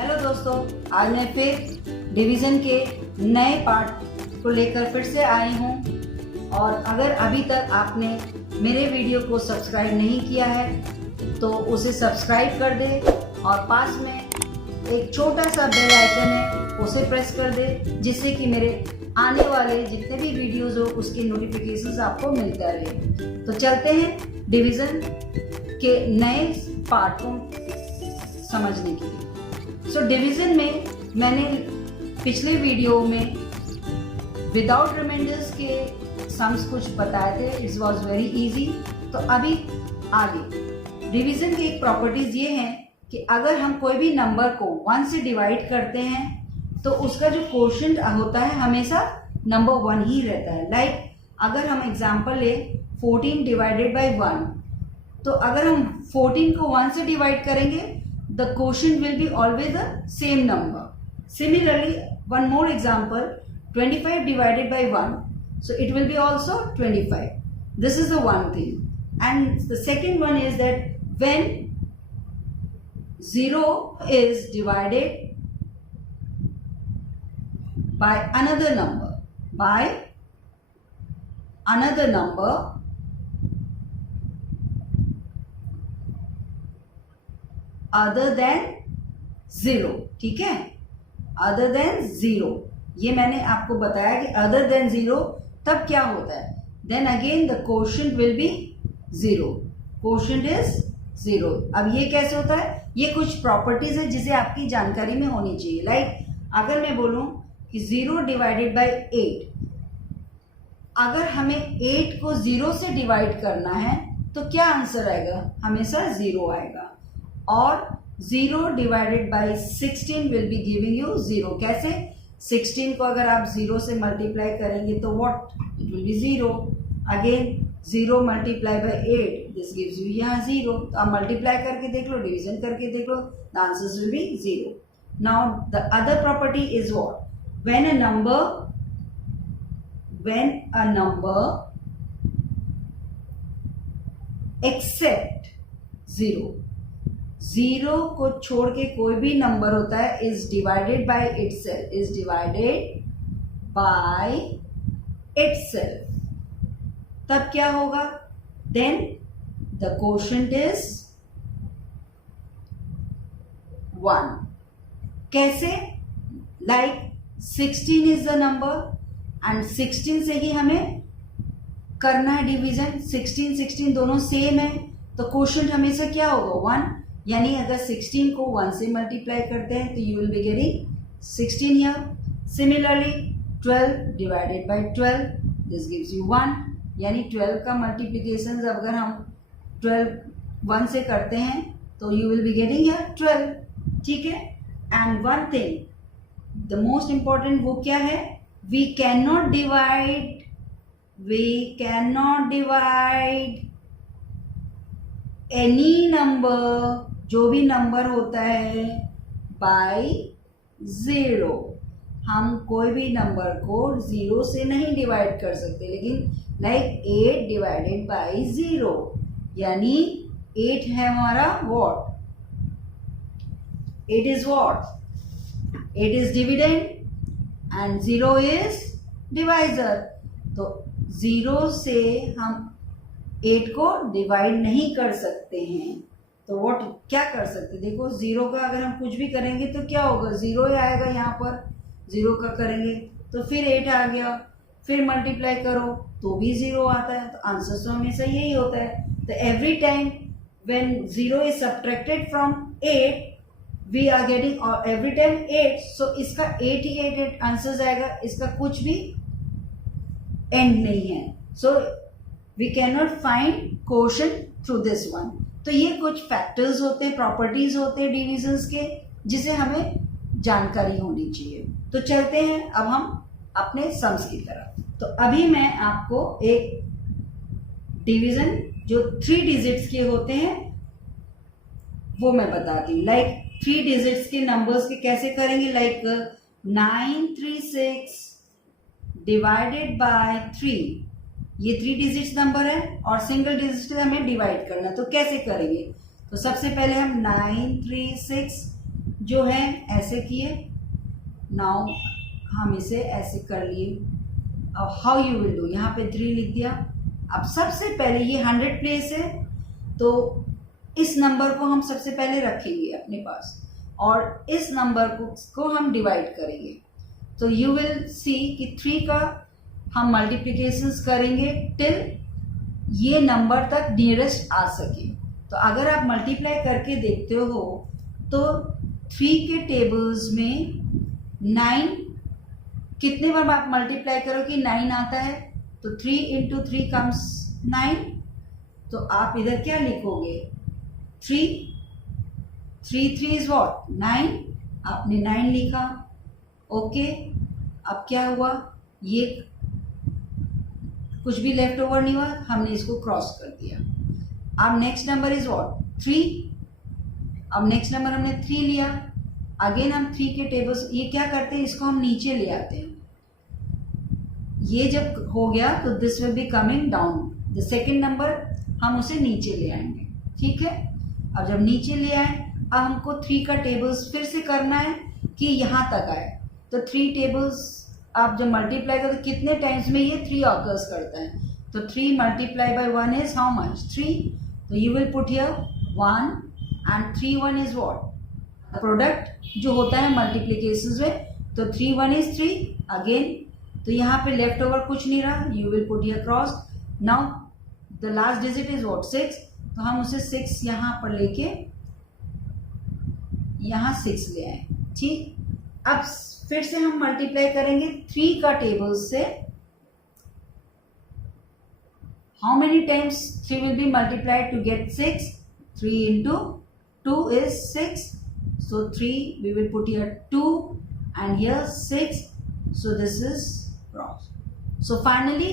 Hello दोस्तों, आज मैं फिर डिवीज़न के नए पार्ट को लेकर फिर से आई हूँ। और अगर अभी तक आपने मेरे वीडियो को सब्सक्राइब नहीं किया है तो उसे सब्सक्राइब कर दे और पास में एक छोटा सा बेल आइकन है उसे प्रेस कर दे, जिससे कि मेरे आने वाले जितने भी वीडियोस हो उसके नोटिफिकेशंस आपको मिलता रहे। तो चलते हैं डिवीज़न के नए पार्ट को समझने के लिए। सो डिवीज़न में मैंने पिछले वीडियो में विदाउट रिमाइंडर्स के सम्स कुछ बताए थे। It was very easy. तो अभी आगे डिवीज़न की एक प्रॉपर्टीज ये हैं कि अगर हम कोई भी नंबर को 1 से डिवाइड करते हैं तो उसका जो कोशेंट होता है हमेशा नंबर 1 ही रहता है। लाइक अगर हम एग्जांपल ले 14 डिवाइडेड बाय 1, तो अगर हम 14 को 1 से डिवाइड करेंगे the quotient will be always the same number. Similarly, one more example, 25 divided by 1, so it will be also 25. This is the one thing. And the second one is that when 0 is divided by another number other than 0, ठीक है, other than 0, ये मैंने आपको बताया कि other than 0 तब क्या होता है, then again the quotient will be 0, quotient is 0। अब ये कैसे होता है, ये कुछ प्रॉपर्टीज है जिसे आपकी जानकारी में होनी चाहिए। लाइक अगर मैं बोलूं कि 0 डिवाइडेड बाय 8, अगर हमें 8 को 0 से डिवाइड करना है तो क्या आंसर आएगा, हमेशा 0 आएगा। और 0 divided by 16 will be giving you 0। कैसे, 16 को अगर आप 0 से मल्टीप्लाई करेंगे तो what, it will be 0। Again 0 multiply by 8, this gives you यहाँ 0। तो आप मल्टीप्लाई करके देख लो, डिवीजन करके देख लो, the answers will be 0। Now the other property is what, when a number except 0 को छोड़ के कोई भी नंबर होता है is divided by itself, is divided by itself, तब क्या होगा, देन द कोशेंट इज 1। कैसे, like 16 is the number and 16 से ही हमें करना है डिवीजन। 16 दोनों सेम है तो कोशेंट हमेशा क्या होगा, 1। यानी अगर 16 को 1 से मल्टीप्लाई करते हैं तो you will be getting 16 here. Similarly 12 divided by 12, this gives you 1। यानी 12 का मल्टीप्लिकेशन अगर हम 12 1 से करते हैं तो you will be getting here 12, ठीक है। And one thing, the most important वो क्या है, we can not divide any number, जो भी नंबर होता है, बाय 0। हम कोई भी नंबर को 0 से नहीं डिवाइड कर सकते, लेकिन लाइक 8 डिवाइडेड बाय 0, यानी 8 है हमारा what, 8 is what, 8 is dividend and 0 is divisor. तो 0 से हम 8 को डिवाइड नहीं कर सकते हैं, तो व्हाट क्या कर सकते, देखो 0 का अगर हम कुछ भी करेंगे तो क्या होगा, 0 ही आएगा। यहाँ पर 0 का करेंगे तो फिर 8 आ गया, फिर मल्टीप्लाई करो तो भी 0 आता है। तो आंसर तो हमेशा यही होता है। तो every time when 0 is subtracted from 8 we are getting every time 8, so इसका 8 ही 8 आंसर आएगा, इसका कुछ भी एंड नहीं है। So we can not find quotient through this one. तो ये कुछ फैक्टर्स होते हैं, प्रॉपर्टीज होते हैं डिविजन्स के, जिसे हमें जानकारी होनी चाहिए। तो चलते हैं अब हम अपने सम्स की तरफ। तो अभी मैं आपको एक डिवीजन जो 3 डिजिट्स के होते हैं वो मैं बताती हूँ। लाइक 3 डिजिट्स के नंबर्स के कैसे करेंगे, लाइक 936 डिवाइडेड बाय 3, ये 3 डिजिट्स नंबर है और सिंगल डिजिट से हमें डिवाइड करना है। तो कैसे करेंगे, तो सबसे पहले हम 936 जो है ऐसे किए, नाउ हम इसे ऐसे कर लिए। अब हाउ यू विल डू, यहाँ पे 3 लिख दिया। अब सबसे पहले ये 100 प्लेस है तो इस नंबर को हम सबसे पहले रखेंगे अपने पास और इस नंबर को हम डिवाइड करेंगे। तो यू विल सी कि 3 का हम मल्टीप्लिकेशंस करेंगे टिल ये नंबर तक नियरेस्ट आ सके। तो अगर आप मल्टीप्लाई करके देखते हो तो 3 के टेबल्स में 9 कितने बार आप मल्टीप्लाई करो कि 9 आता है, तो 3 इंटू 3 कम्स 9। तो आप इधर क्या लिखोगे 3 3 इज व्हाट 9, आपने 9 लिखा। ओके, अब क्या हुआ, ये कुछ भी लेफ्ट ओवर नहीं हुआ, हमने इसको क्रॉस कर दिया। अब नेक्स्ट नंबर इज व्हाट 3, अब नेक्स्ट नंबर हमने 3 लिया। अगेन हम 3 के टेबल्स, ये क्या करते हैं, इसको हम नीचे ले आते हैं। ये जब हो गया तो this will be coming down, the second number हम उसे नीचे ले आएंगे। ठीक है, अब जब नीचे ले आए, अब हमको 3 का टेबल्स फिर से करना है कि यहाँ तक आए। तो 3 टेबल्स आप जब मल्टीप्लाई करो तो कितने टाइम्स में ये 3 ऑकर्स करता है, तो 3 multiply by 1 is how much 3। तो you will put here 1 and 3 1 is what product जो होता है मल्टीप्लीकेशंस में। तो 3 1 इज 3 अगेन, तो यहाँ पे लेफ्ट ओवर कुछ नहीं रहा, you will put here cross. Now the last digit is what 6, तो हम उसे 6 यहाँ पर लेके यहाँ 6 ले आए। ठीक, अब फिर से हम मल्टीप्लाई करेंगे 3 का टेबल से। How many times 3 will be multiplied to get 6, 3 into 2 is 6, so 3 we will put here 2 and here 6, so this is cross. So finally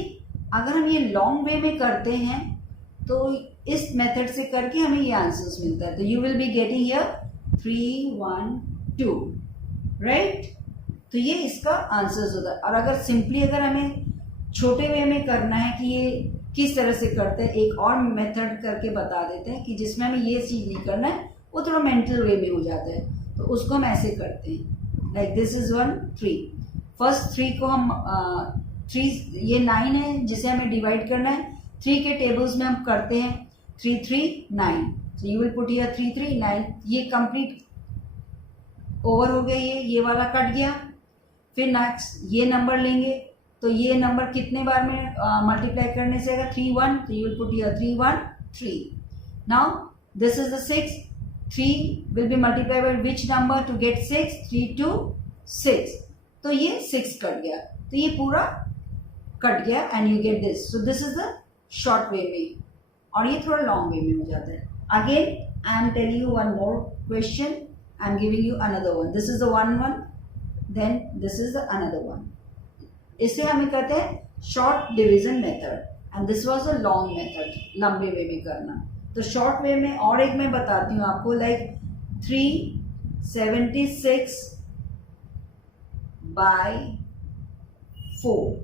अगर हम ये लॉन्ग वे में करते हैं तो इस मेथड से करके हमें ये आंसर्स मिलता है। तो you will be getting here 3 1 2, right. तो ये इसका आंसर्स होता है। और अगर सिंपली अगर हमें छोटे वे में करना है कि ये किस तरह से करते हैं, एक और मेथड करके बता देते हैं कि जिसमें हमें ये चीज नहीं करना है, वो थोड़ा मेंटल वे में हो जाता है। तो उसको हम ऐसे करते हैं, लाइक दिस इज 1 3, फर्स्ट 3 को हम 3 ये 9 है जिसे हमें डिवाइड करना है, 3 के टेबल्स में हम करते हैं 3 3 9, so you will put here 3 3 9, ये कंप्लीट ओवर हो गया, ये वाला कट गया। फिर नेक्स्ट ये नंबर लेंगे, तो ये नंबर कितने बार में मल्टीप्लाई करने से आएगा 3 1, तो you will put here 3 1 3। now this is the 6, 3 will be multiplied by which number to get 6, 3 2 6, तो ये 6 कट गया, तो ये पूरा कट गया and you get this. So this is the short way में, और ये थोड़ा लॉन्ग वे में हो जाता है। Again I am telling you one more question, I am giving you another one, this is the 1 1, then this is the another one. इसे हमें कहते हैं short division method and this was a long method, लंबे way में करना। तो short way में और एक मैं बताती हूँ आपको, like 376 by 4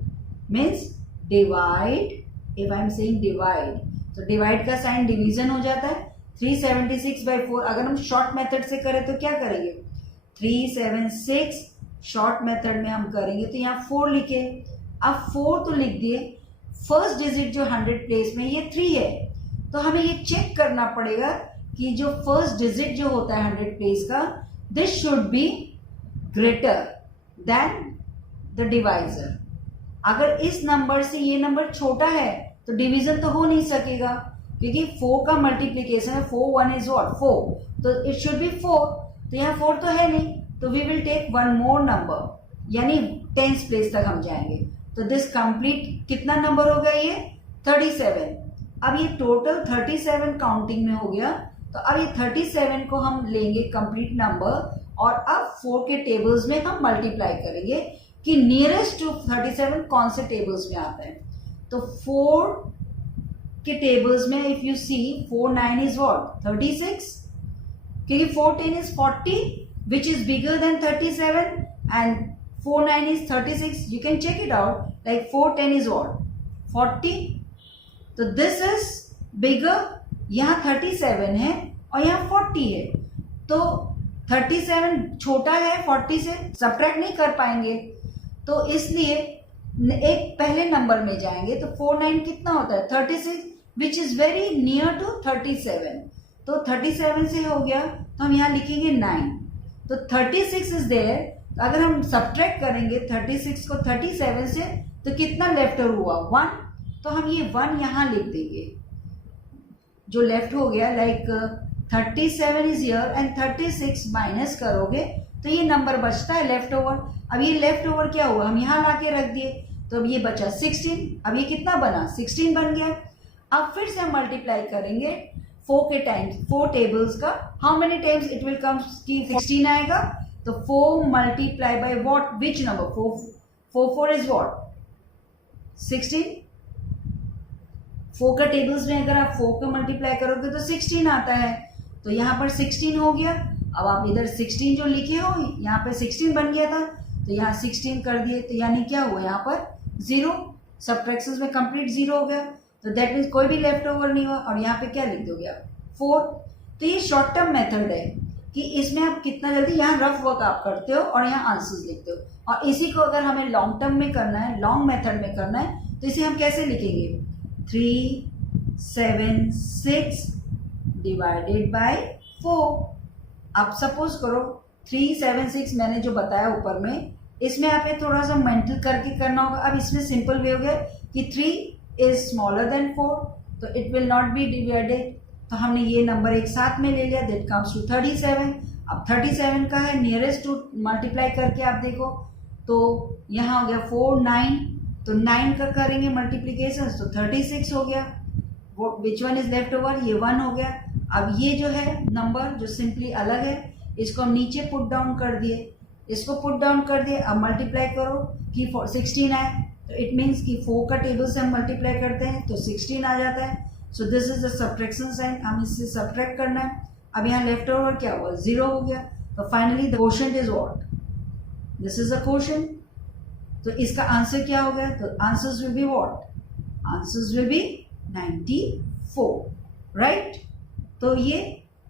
means divide, if I am saying divide, तो डिवाइड का साइन डिवीजन हो जाता है। 376 by 4 अगर हम शॉर्ट मेथड से करें तो क्या करेंगे, 376 शॉर्ट मेथड में हम करेंगे तो यहाँ 4 लिखे। अब 4 तो लिख दिए, फर्स्ट डिजिट जो 100 प्लेस में ये 3 है, तो हमें ये चेक करना पड़ेगा कि जो फर्स्ट डिजिट जो होता है 100 प्लेस का, this should be greater than the divisor. अगर इस नंबर से ये नंबर छोटा है तो डिवीजन तो हो नहीं सकेगा, क्योंकि 4 का मल्टीप्लीकेशन है, 4 1 इज व्हाट 4, तो इट शुड बी 4, तो यहाँ 4 तो है नहीं, तो we will take one more number, यानी 10th प्लेस तक हम जाएंगे। तो दिस कंप्लीट कितना नंबर हो गया, ये 37। अब ये टोटल 37 काउंटिंग में हो गया, तो अब ये 37 को हम लेंगे कंप्लीट नंबर, और अब 4 के टेबल्स में हम मल्टीप्लाई करेंगे कि नियरेस्ट टू 37 कौन से टेबल्स में आता है। तो 4 के टेबल्स में if you see 4 9 is what 36, क्योंकि 4 10 is 40 which is bigger than 37 and 4 9 is 36, you can check it out, like 4 10 is what 40, तो this is bigger, यहाँ 37 है और यहाँ 40 है, तो 37 छोटा है 40 से, सब्ट्रैक्ट नहीं कर पाएंगे, तो इसलिए एक पहले नंबर में जाएंगे। तो 4 9 कितना होता है 36, which is very near to 37। तो 37 से हो गया तो हम यहाँ लिखेंगे 9। तो 36 इज देयर। अगर हम सब्ट्रैक्ट करेंगे 36 को 37 से तो कितना लेफ्ट ओवर हुआ 1। तो हम ये 1 यहाँ लिख देंगे जो लेफ्ट हो गया। Like 37 is here and 36 minus करोगे तो ये नंबर बचता है लेफ्ट ओवर। अब ये लेफ्ट ओवर क्या हुआ, हम यहाँ ला के रख दिए, तो अब ये बचा 16। अब ये कितना बना 16 बन गया। अब फिर से हम मल्टीप्लाई करेंगे 4 के टाइम्स, 4 टेबल्स का। How many times it will come कि 16 आएगा। तो 4 multiply by what, which number 4 is what 16। 4 का टेबल्स में अगर आप 4 का मल्टीप्लाई करोगे तो 16 आता है। तो यहाँ पर 16 हो गया। अब आप इधर 16 जो लिखे हो यहाँ पे 16 बन गया था, तो यहाँ 16 कर दिए, तो यानी क्या हुआ यहाँ पर 0। सब्ट्रैक्शंस में कंप्लीट 0 हो गया। तो दैट मीन्स कोई भी लेफ्ट ओवर नहीं हुआ। और यहाँ पे क्या लिख दोगे आप 4। तो ये शॉर्ट टर्म मेथड है कि इसमें आप कितना जल्दी यहाँ रफ वर्क आप करते हो और यहाँ आंसर्स लिखते हो। और इसी को अगर हमें लॉन्ग टर्म में करना है, लॉन्ग मेथड में करना है, तो इसे हम कैसे लिखेंगे 3 7 6 डिवाइडेड बाय 4। आप सपोज करो 3 7 6 मैंने जो बताया ऊपर में, इसमें आपने थोड़ा सा मेंटल करके करना होगा। अब इसमें सिंपल वे हो गया कि 3 इज स्मॉलर देन 4, तो it will not be divided. तो हमने ये नंबर एक साथ में ले लिया, दैट कम्स टू 37। अब 37 का है नियरेस्ट टू मल्टीप्लाई करके आप देखो, तो यहाँ हो गया 4 9, तो 9 का करेंगे मल्टीप्लीकेशन तो 36 हो गया। Which one is left over, ये 1 हो गया। अब ये जो है नंबर जो सिंपली अलग है, इसको हम नीचे पुट डाउन कर दिए, इसको पुट डाउन कर दिए। अब मल्टीप्लाई करो कि 16 आए, तो इट मीन्स कि 4 का टेबल से हम मल्टीप्लाई करते हैं तो 16 आ जाता है। So this is the subtraction sign, हम इससे सब्ट्रैक्ट करना है। अब यहाँ लेफ्ट ओवर क्या हुआ 0 हो गया। तो finally the quotient is what, this is the quotient. तो इसका आंसर क्या हो गया, तो answers will be what, answers will B 94, right. तो ये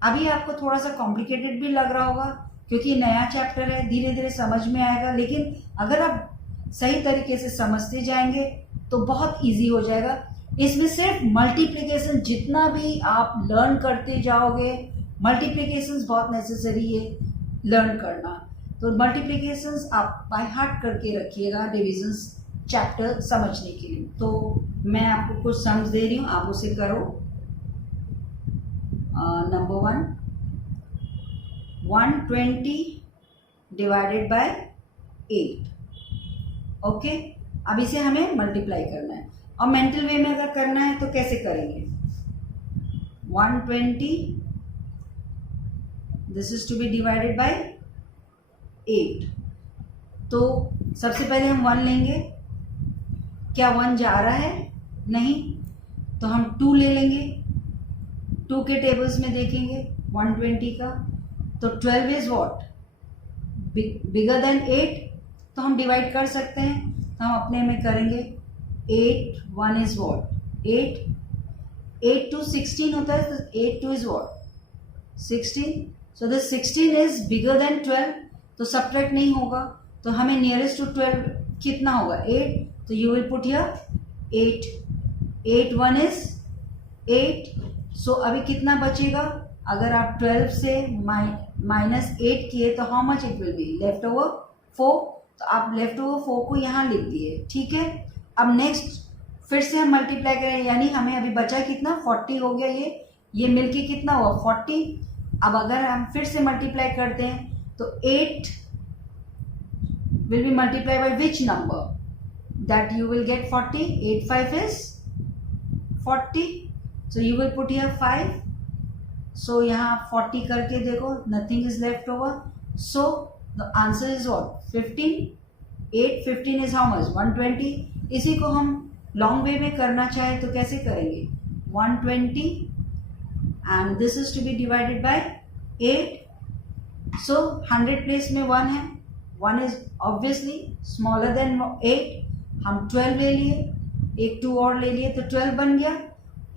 अभी आपको थोड़ा सा कॉम्प्लिकेटेड भी लग रहा होगा क्योंकि नया चैप्टर है, धीरे धीरे समझ में आएगा। लेकिन अगर आप सही तरीके से समझते जाएंगे तो बहुत इजी हो जाएगा। इसमें सिर्फ मल्टीप्लिकेशन जितना भी आप लर्न करते जाओगे, मल्टीप्लिकेशंस बहुत नेसेसरी है लर्न करना। तो मल्टीप्लिकेशंस आप बाय हार्ट करके रखिएगा डिविजन्स चैप्टर समझने के लिए। तो मैं आपको कुछ सम्स दे रही हूँ, आप उसे करो। Number 120 divided by 8। ओके, अब इसे हमें मल्टीप्लाई करना है और मेंटल वे में अगर करना है तो कैसे करेंगे 120 this is to be divided by 8। तो सबसे पहले हम 1 लेंगे, क्या 1 जा रहा है, नहीं, तो हम 2 ले लेंगे। 2 के टेबल्स में देखेंगे 120 का, तो 12 इज व्हाट बिगर देन 8, तो हम डिवाइड कर सकते हैं। तो हम अपने में करेंगे 8 1 इज व्हाट 8 टू 16 होता है, तो 8 2 is what 16। So this 16 is bigger than 12, तो सब्ट्रैक्ट नहीं होगा। तो हमें नियरेस्ट टू 12 कितना होगा 8, तो you will put here 8 1 is 8। सो अभी कितना बचेगा, अगर आप 12 से -8 किए तो how much it will be left over 4। तो आप लेफ्ट ओवर 4 को यहाँ लिख दिए, ठीक है। अब नेक्स्ट फिर से हम मल्टीप्लाई करें, यानी हमें अभी बचा कितना 40 हो गया, ये मिलके कितना हुआ 40। अब अगर हम फिर से मल्टीप्लाई करते हैं तो 8 will be multiply by which number, that you will get 40। 8 5 is 40, so you will put here 5. So यहाँ 40 करके देखो, nothing is left over, so the answer is what 15. 8 15 is how much 120. इसी को हम लॉन्ग वे में करना चाहे तो कैसे करेंगे 120 and this is to be divided by 8. so 100 place में 1 है, 1 is obviously smaller than 8. हम 12 ले लिए, एक 2 और ले लिए, तो 12 बन गया।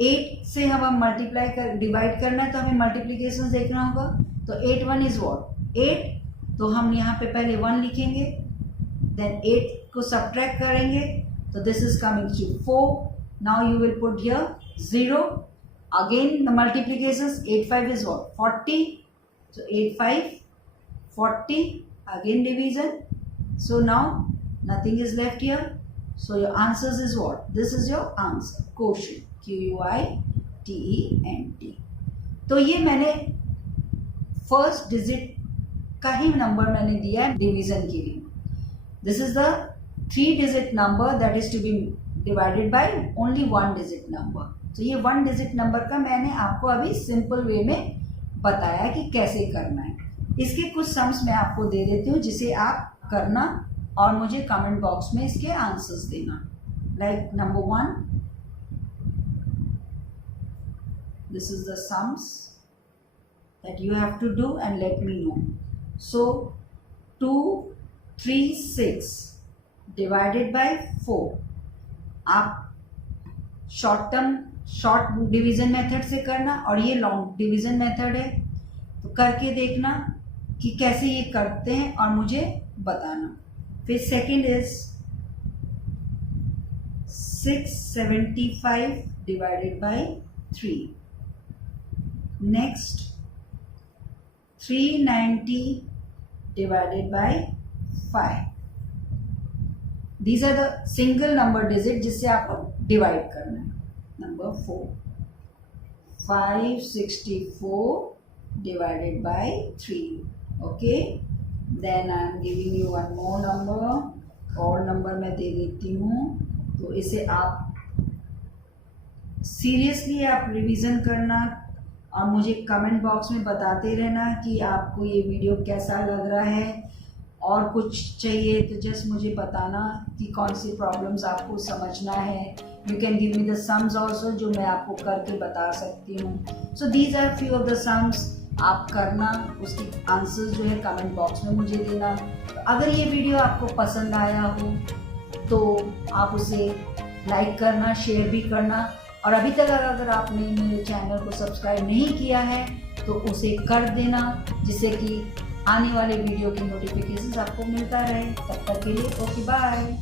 8 से हम मल्टीप्लाई कर डिवाइड करना है तो हमें मल्टीप्लीकेशन देखना होगा। तो 8 1 इज व्हाट 8, तो हम यहाँ पे पहले 1 लिखेंगे, देन 8 को सब्ट्रैक्ट करेंगे, तो this is coming to 4. Now you will put here 0. Again the multiplications, 8 5 is what? 40. So 8 5 40. Again division. So now nothing is left here. So your answers is what? This is your answer. Quotient. QUITENT. तो ये मैंने first digit का ही number मैंने दिया है division के लिए. This is the 3 digit number that is to be divided by only 1 digit number. तो ये 1 डिजिट नंबर का मैंने आपको अभी सिंपल वे में बताया कि कैसे करना है. इसके कुछ सम्स मैं आपको दे देती हूँ जिसे आप करना और मुझे कमेंट बॉक्स में इसके आंसर्स देना. Like number 1, this is the sums that you have to do and let me know. So 2 3 6 divided by 4. आप शॉर्ट डिवीजन मेथड से करना और ये लॉन्ग डिवीजन मेथड है, तो करके देखना कि कैसे ये करते हैं और मुझे बताना. फिर second is 675 divided by 3. Next 390 divided by 5. These are the single number digit जिससे आपको डिवाइड करना है. Number 4, 564 divided by 3. Okay, then I am giving you one more number. और नंबर मैं दे देती हूँ, तो इसे आप सीरियसली आप रिवीजन करना और मुझे कमेंट बॉक्स में बताते रहना कि आपको ये वीडियो कैसा लग रहा है. और कुछ चाहिए तो जस्ट मुझे बताना कि कौन सी प्रॉब्लम्स आपको समझना है. You can give me the sums also, जो मैं आपको करके बता सकती हूँ. So these are few of the sums. आप करना, उसकी आंसर्स जो है कमेंट बॉक्स में मुझे देना. तो अगर ये वीडियो आपको पसंद आया हो तो आप उसे लाइक करना, शेयर भी करना. और अभी तक अगर आपने मेरे चैनल को सब्सक्राइब नहीं किया है तो उसे कर देना, जिससे कि आने वाले वीडियो की नोटिफिकेशंस आपको मिलता रहे. तब तक के लिए ओके, बाय.